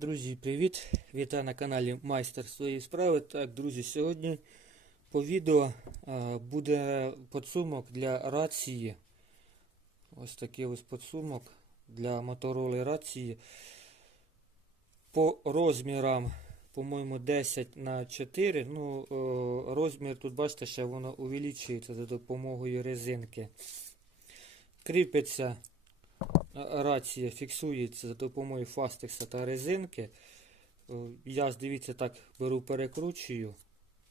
Друзі, привіт! Вітаю на каналі Майстер своєї справи. Так, друзі, сьогодні по відео буде підсумок для рації. Ось такий ось підсумок для Motorola рації. По розмірам, по-моєму, 10 на 4. Ну, е, розмір тут, бачите, ще воно увеличується за допомогою резинки. Кріпиться рація фіксується за допомогою фастекса та резинки. Е, Я, дивіться, так беру, перекручую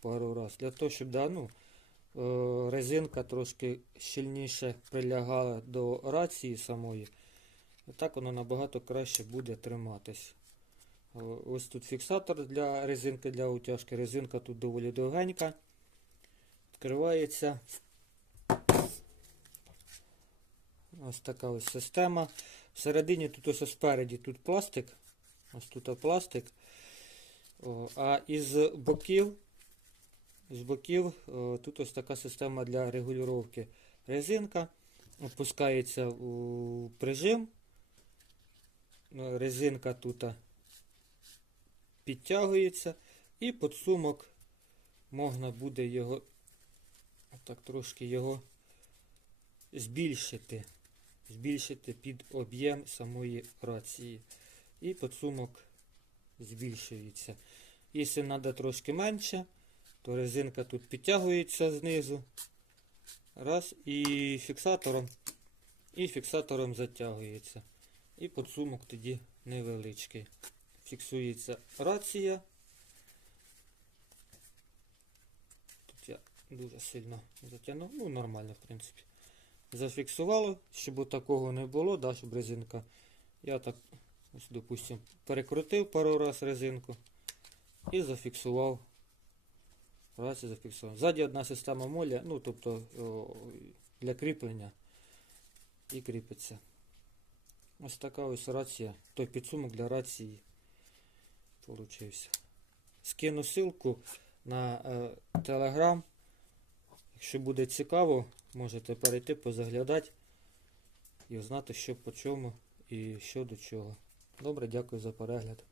пару раз, для того, щоб да, ну, е, резинка трошки щільніше прилягала до рації самої. Так воно набагато краще буде триматись. Е, Ось тут фіксатор для резинки для утяжки. Резинка тут доволі довгенька. Відкривається. Ось така ось система. Всередині тут ось спереді тут пластик. Ось тут пластик. О, а із боків, з боків о, тут ось така система для регулювання. Резинка опускається у прижим. Резинка тут підтягується. І подсумок можна буде його так трошки його збільшити збільшити під об'єм самої рації. І підсумок збільшується. Якщо треба трошки менше, то резинка тут підтягується знизу. Раз, і фіксатором, і фіксатором затягується. І підсумок тоді невеличкий. Фіксується рація. Тут я дуже сильно затягнув, ну нормально, в принципі зафіксувало, щоб такого не було, да, щоб резинка. Я так, ось, допустим, перекрутив пару раз резинку і зафіксував. Раз і зафіксував. Ззаді одна система моля, ну тобто для кріплення і кріпиться. Ось така ось рація, той підсумок для рації получився. Скину ссылку на Telegram. Якщо буде цікаво, можете перейти, позаглядати і узнати, що по чому і що до чого. Добре, дякую за перегляд.